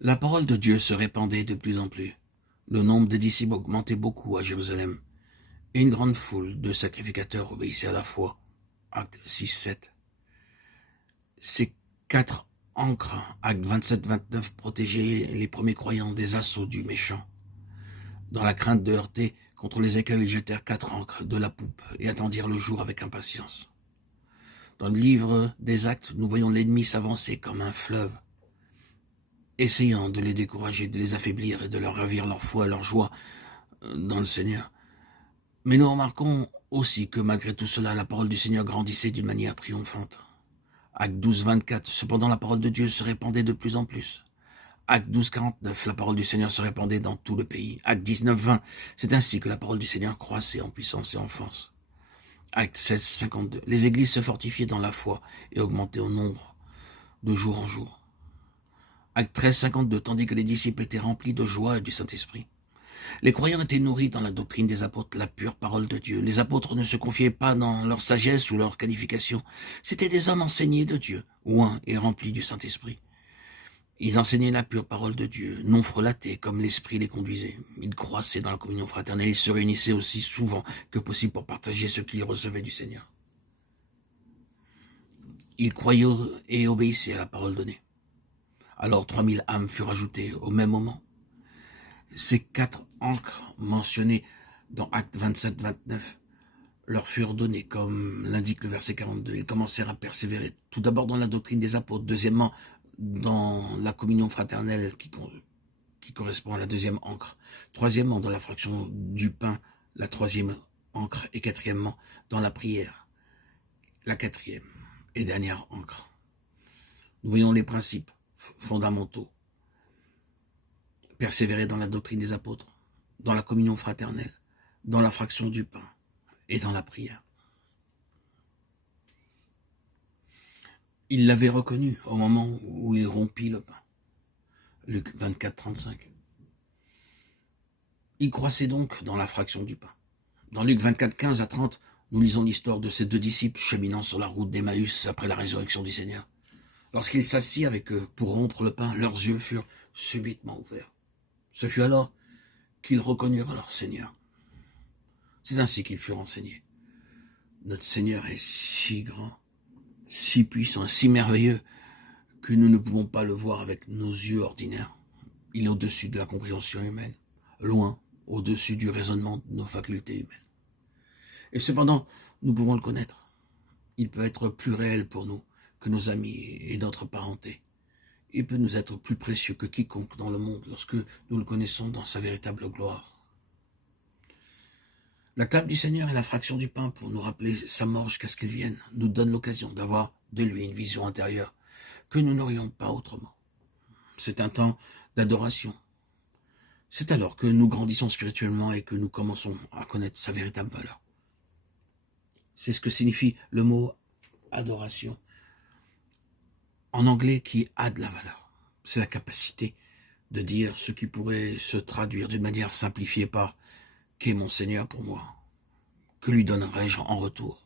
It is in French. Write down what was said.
La parole de Dieu se répandait de plus en plus. Le nombre des disciples augmentait beaucoup à Jérusalem, et une grande foule de sacrificateurs obéissait à la foi. Acte 6-7. Ces quatre ancres, acte 27-29, protégeaient les premiers croyants des assauts du méchant. Dans la crainte de heurter contre les écueils, ils jetèrent quatre ancres de la poupe et attendirent le jour avec impatience. Dans le livre des Actes, nous voyons l'ennemi s'avancer comme un fleuve, essayant de les décourager, de les affaiblir et de leur ravir leur foi et leur joie dans le Seigneur. Mais nous remarquons aussi que malgré tout cela, la parole du Seigneur grandissait d'une manière triomphante. Acte 12-24, cependant la parole de Dieu se répandait de plus en plus. Acte 12-49, la parole du Seigneur se répandait dans tout le pays. Acte 19-20, c'est ainsi que la parole du Seigneur croissait en puissance et en force. Acte 16-52, les églises se fortifiaient dans la foi et augmentaient au nombre de jour en jour. Acte 13-52, tandis que les disciples étaient remplis de joie et du Saint-Esprit. Les croyants étaient nourris dans la doctrine des apôtres, la pure parole de Dieu. Les apôtres ne se confiaient pas dans leur sagesse ou leur qualification. C'étaient des hommes enseignés de Dieu, oints et remplis du Saint-Esprit. Ils enseignaient la pure parole de Dieu, non frelatée, comme l'Esprit les conduisait. Ils croissaient dans la communion fraternelle, ils se réunissaient aussi souvent que possible pour partager ce qu'ils recevaient du Seigneur. Ils croyaient et obéissaient à la parole donnée. Alors 3000 âmes furent ajoutées au même moment. Ces quatre ancres mentionnées dans Actes 27-29 leur furent données, comme l'indique le verset 42. Ils commencèrent à persévérer, tout d'abord dans la doctrine des apôtres, deuxièmement dans la communion fraternelle qui correspond à la deuxième ancre, troisièmement dans la fraction du pain, la troisième ancre, et quatrièmement dans la prière, la quatrième et dernière ancre. Nous voyons les principes fondamentaux. Persévérer dans la doctrine des apôtres, dans la communion fraternelle, dans la fraction du pain et dans la prière. Il l'avait reconnu au moment où il rompit le pain. Luc 24-35. Il croissait donc dans la fraction du pain. Dans Luc 24-15-30, nous lisons l'histoire de ces deux disciples cheminant sur la route d'Emmaüs après la résurrection du Seigneur. Lorsqu'il s'assit avec eux pour rompre le pain, leurs yeux furent subitement ouverts. Ce fut alors qu'ils reconnurent leur Seigneur. C'est ainsi qu'ils furent enseignés. Notre Seigneur est si grand, si puissant, si merveilleux, que nous ne pouvons pas le voir avec nos yeux ordinaires. Il est au-dessus de la compréhension humaine, loin au-dessus du raisonnement de nos facultés humaines. Et cependant, nous pouvons le connaître. Il peut être plus réel pour nous que nos amis et notre parenté. Il peut nous être plus précieux que quiconque dans le monde lorsque nous le connaissons dans sa véritable gloire. La table du Seigneur et la fraction du pain pour nous rappeler sa mort jusqu'à ce qu'elle vienne nous donne l'occasion d'avoir de lui une vision intérieure que nous n'aurions pas autrement. C'est un temps d'adoration. C'est alors que nous grandissons spirituellement et que nous commençons à connaître sa véritable valeur. C'est ce que signifie le mot adoration. En anglais, qui a de la valeur. C'est la capacité de dire ce qui pourrait se traduire d'une manière simplifiée par « Qu'est mon Seigneur pour moi ? Que lui donnerai-je en retour ?»